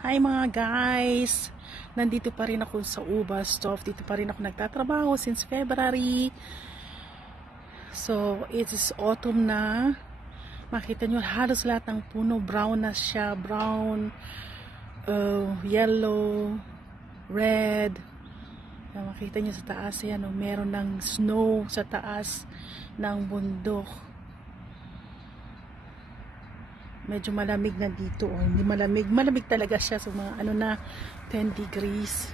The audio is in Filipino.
Hi mga guys! Nandito pa rin ako sa Uba Stove. Dito pa rin ako nagtatrabaho since February. So, it is autumn na. Makita nyo halos lahat ng puno. Brown na siya. Brown, yellow, red. Makita nyo sa taas yan. Meron ng snow sa taas ng bundok. Medyo malamig na dito. Hindi malamig. Malamig talaga siya. So, mga 10 degrees.